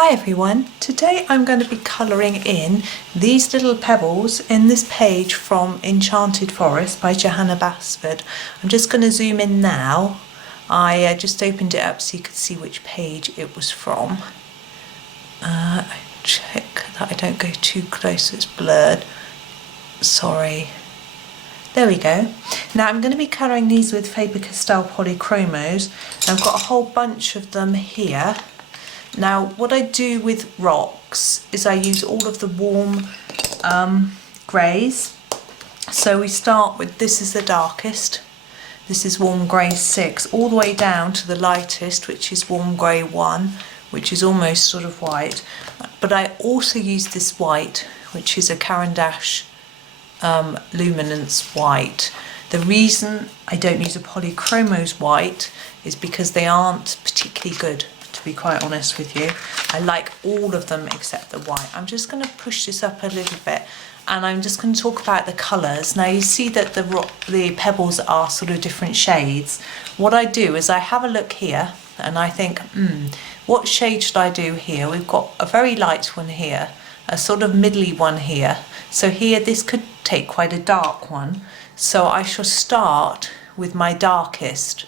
Hi everyone, today I'm going to be colouring in these little pebbles in this page from Enchanted Forest by Johanna Basford. I'm just going to zoom in now. I just opened it up so you could see which page it was from. Check that I don't go too close, it's blurred. Sorry. There we go. Now I'm going to be colouring these with Faber Castell Polychromos. I've got a whole bunch of them here. Now what I do with rocks is I use all of the warm greys. So we start with, this is the darkest, this is warm grey 6, all the way down to the lightest, which is warm grey 1, which is almost sort of white. But I also use this white, which is a Caran Luminance white. The reason I don't use a Polychromos white is because they aren't particularly good, to be quite honest with you. I like all of them except the white. I'm just going to push this up a little bit and I'm just going to talk about the colours. Now you see that the pebbles are sort of different shades. What I do is I have a look here and I think, what shade should I do here? We've got a very light one here, a sort of middly one here. So here this could take quite a dark one. So I shall start with my darkest,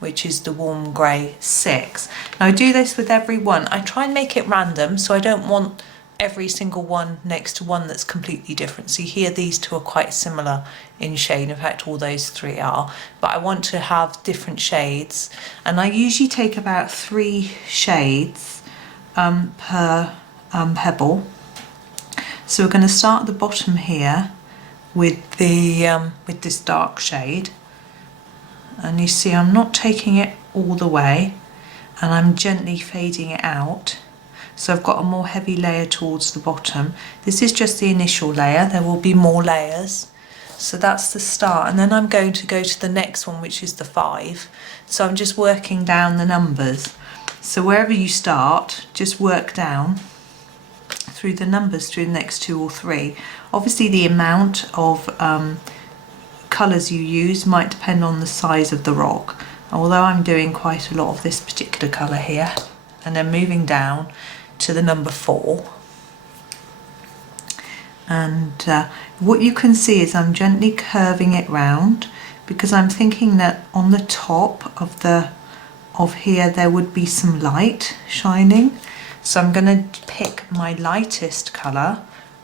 which is the warm grey 6. Now I do this with every one. I try and make it random, so I don't want every single one next to one that's completely different. So here these two are quite similar in shade. In fact, all those three are. But I want to have different shades. And I usually take about 3 shades per pebble. So we're going to start at the bottom here with this dark shade. And you see I'm not taking it all the way and I'm gently fading it out. So I've got a more heavy layer towards the bottom. This is just the initial layer, there will be more layers. So that's the start, and then I'm going to go to the next one, which is the 5. So I'm just working down the numbers. So wherever you start, just work down through the numbers through the next 2 or 3. Obviously the amount of colours you use might depend on the size of the rock, although I'm doing quite a lot of this particular colour here, and then moving down to the number 4. And what you can see is I'm gently curving it round because I'm thinking that on the top of here there would be some light shining. So I'm going to pick my lightest colour,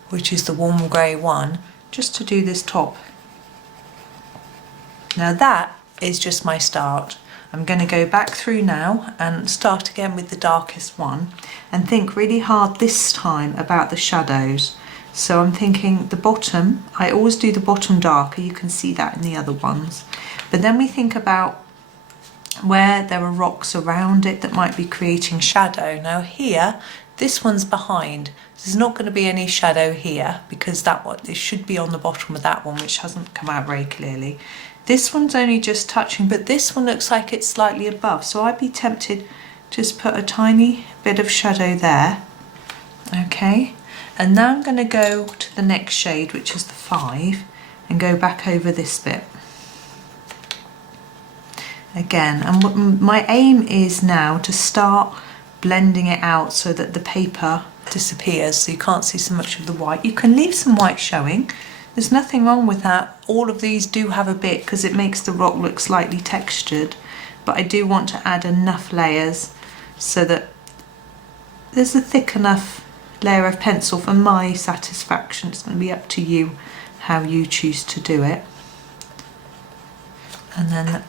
which is the warm grey 1, just to do this top. Now that is just my start. I'm going to go back through now and start again with the darkest one and think really hard this time about the shadows. So I'm thinking the bottom, I always do the bottom darker, you can see that in the other ones. But then we think about where there are rocks around it that might be creating shadow. Now here, this one's behind. There's not going to be any shadow here because that one, it should be on the bottom of that one, which hasn't come out very clearly. This one's only just touching, but this one looks like it's slightly above. So I'd be tempted to just put a tiny bit of shadow there. Okay, and now I'm going to go to the next shade, which is the 5, and go back over this bit. Again, and what my aim is now to start blending it out so that the paper disappears, so you can't see so much of the white. You can leave some white showing. There's nothing wrong with that. All of these do have a bit because it makes the rock look slightly textured, but I do want to add enough layers so that there's a thick enough layer of pencil for my satisfaction. It's going to be up to you how you choose to do it. And then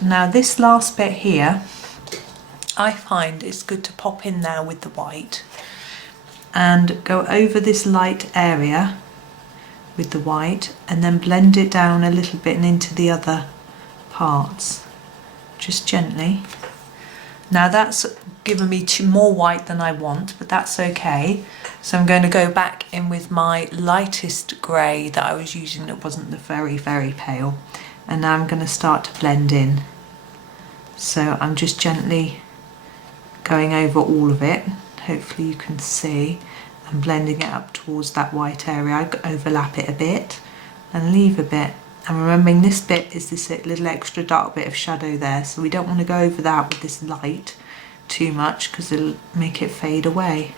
now this last bit here, I find it's good to pop in now with the white and go over this light area with the white and then blend it down a little bit and into the other parts, just gently. Now that's given me more white than I want, but that's okay. So I'm going to go back in with my lightest grey that I was using that wasn't the very, very pale. And now I'm going to start to blend in. So I'm just gently going over all of it. Hopefully you can see. And blending it up towards that white area. I overlap it a bit and leave a bit. And remembering this bit is this little extra dark bit of shadow there. So we don't want to go over that with this light too much because it'll make it fade away.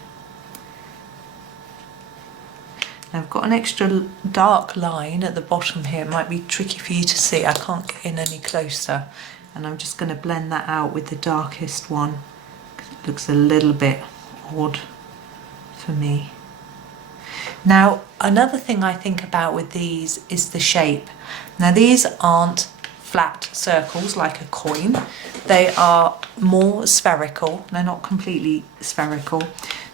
Now I've got an extra dark line at the bottom here. It might be tricky for you to see. I can't get in any closer. And I'm just going to blend that out with the darkest one. It looks a little bit odd for me. Now, another thing I think about with these is the shape. Now, these aren't flat circles like a coin. They are more spherical. They're not completely spherical.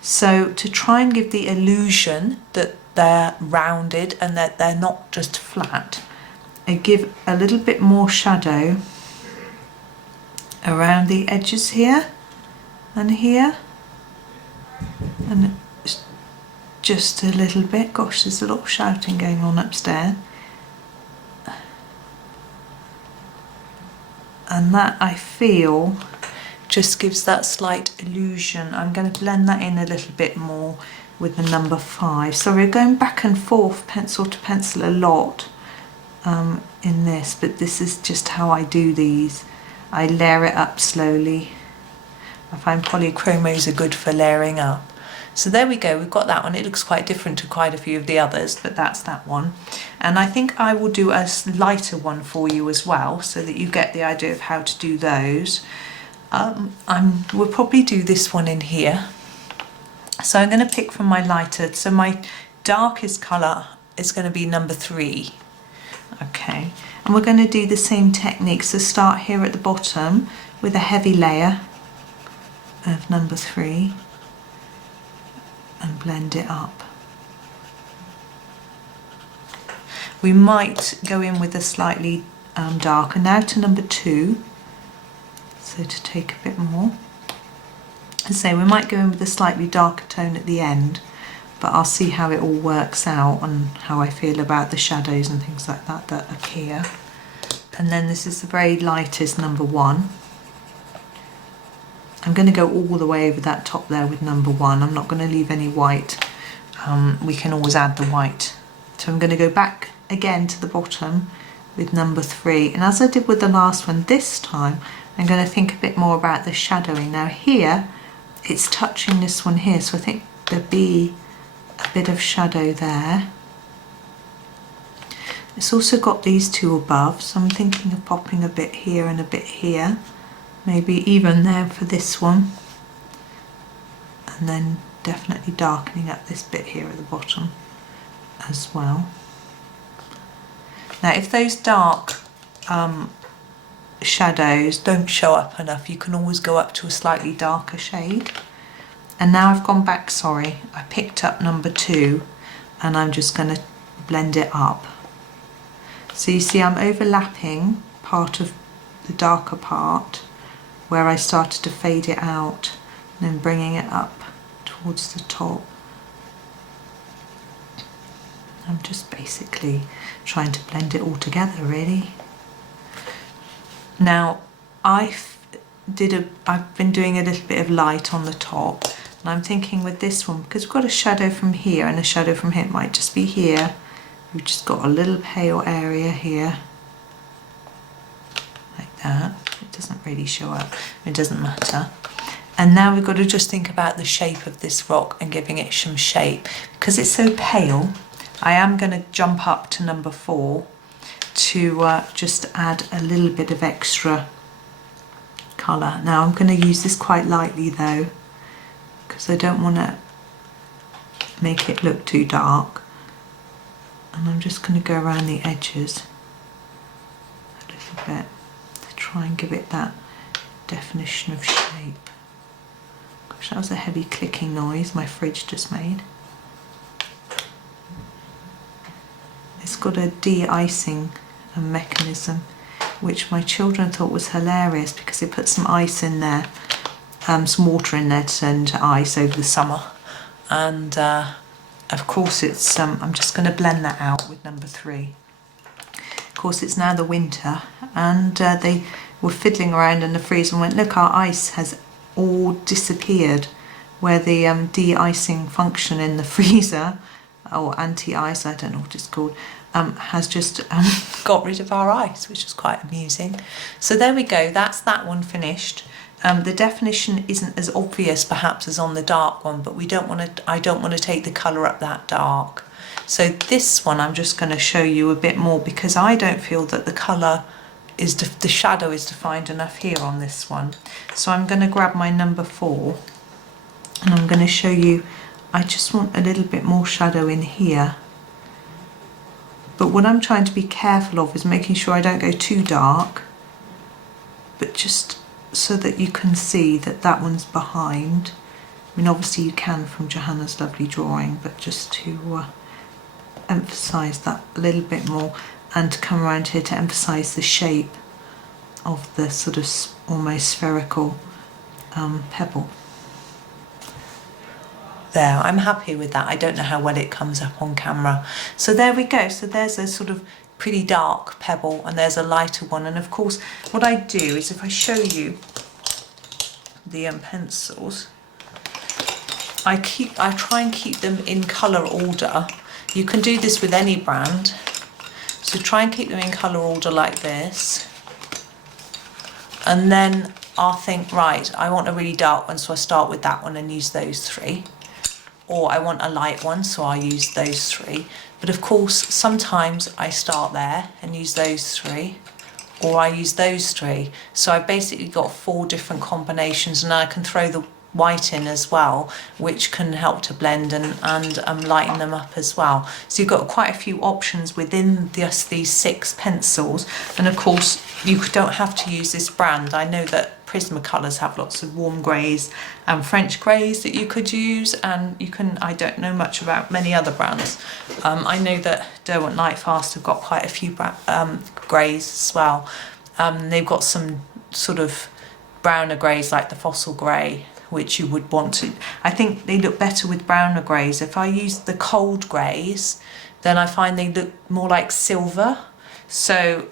So to try and give the illusion that they're rounded and that they're not just flat, I give a little bit more shadow around the edges here and here, and just a little bit. Gosh, there's a lot of shouting going on upstairs. And that, I feel, just gives that slight illusion. I'm going to blend that in a little bit more with the number 5. So we're going back and forth pencil to pencil a lot in this, but this is just how I do these. I layer it up slowly. I find polychromos are good for layering up. So there we go, we've got that one. It looks quite different to quite a few of the others, but that's that one. And I think I will do a lighter one for you as well, so that you get the idea of how to do those. We'll probably do this one in here. So I'm going to pick from my lighter. So my darkest colour is going to be number 3. Okay, and we're going to do the same technique. So start here at the bottom with a heavy layer of number 3 and blend it up. We might go in with a slightly darker. Now to number 2, so to take a bit more. As I say, we might go in with a slightly darker tone at the end, but I'll see how it all works out and how I feel about the shadows and things like that that appear. And then this is the very lightest number 1. I'm going to go all the way over that top there with number 1. I'm not going to leave any white. We can always add the white. So I'm going to go back again to the bottom with number 3. And as I did with the last one, this time I'm going to think a bit more about the shadowing. Now here, it's touching this one here, so I think there'll be a bit of shadow there. It's also got these two above, so I'm thinking of popping a bit here and a bit here. Maybe even there for this one. And then definitely darkening up this bit here at the bottom as well. Now if those dark shadows don't show up enough, you can always go up to a slightly darker shade. And now I've gone back, sorry, I picked up number 2 and I'm just going to blend it up. So you see I'm overlapping part of the darker part where I started to fade it out and then bringing it up towards the top. I'm just basically trying to blend it all together really. Now I've been doing a little bit of light on the top, and I'm thinking with this one, because we've got a shadow from here and a shadow from here, it might just be here. We've just got a little pale area here, like that. It doesn't really show up, it doesn't matter. And now we've got to just think about the shape of this rock and giving it some shape. Because it's so pale, I am going to jump up to number 4 to just add a little bit of extra colour. Now I'm going to use this quite lightly though, because I don't want to make it look too dark. And I'm just going to go around the edges a little bit to try and give it that definition of shape. Gosh, that was a heavy clicking noise my fridge just made. It's got a de-icing mechanism, which my children thought was hilarious because they put some ice in there, some water in there to turn into ice over the summer. And of course it's, I'm just going to blend that out with number 3. Of course it's now the winter, and they were fiddling around in the freezer and went, look, our ice has all disappeared, where the de-icing function in the freezer, or anti-ice, I don't know what it's called, has just got rid of our ice, which was quite amusing. So there we go, that's that one finished. The definition isn't as obvious perhaps as on the dark one, but I don't want to take the colour up that dark. So this one I'm just going to show you a bit more because I don't feel that the colour is, the shadow is defined enough here on this one. So I'm going to grab my number 4 and I'm going to show you, I just want a little bit more shadow in here. But what I'm trying to be careful of is making sure I don't go too dark, but just so that you can see that that one's behind. I mean, obviously you can from Johanna's lovely drawing, but just to emphasise that a little bit more and to come around here to emphasise the shape of the sort of almost spherical pebble. There, I'm happy with that. I don't know how well it comes up on camera. So there we go. So there's a sort of pretty dark pebble and there's a lighter one. And of course, what I do is if I show you the pencils, I try and keep them in colour order. You can do this with any brand. So try and keep them in colour order like this. And then I'll think, right, I want a really dark one, so I start with that one and use those 3. Or I want a light one, so I'll use those 3. But of course, sometimes I start there and use those 3, or I use those 3. So I've basically got 4 different combinations, and I can throw the white in as well, which can help to blend and lighten them up as well. So you've got quite a few options within just these 6 pencils. And of course, you don't have to use this brand. I know that Prismacolors have lots of warm greys and French greys that you could use, and you can, I don't know much about many other brands. I know that Derwent Lightfast have got quite a few greys as well. They've got some sort of browner greys like the fossil grey, which you would want to, I think they look better with browner greys. If I use the cold greys, then I find they look more like silver. So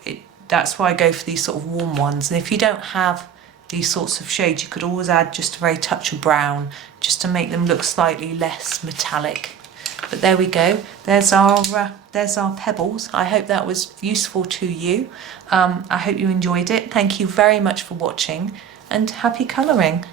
that's why I go for these sort of warm ones. And if you don't have these sorts of shades, you could always add just a very touch of brown, just to make them look slightly less metallic. But there we go. There's our pebbles. I hope that was useful to you. I hope you enjoyed it. Thank you very much for watching, and happy colouring.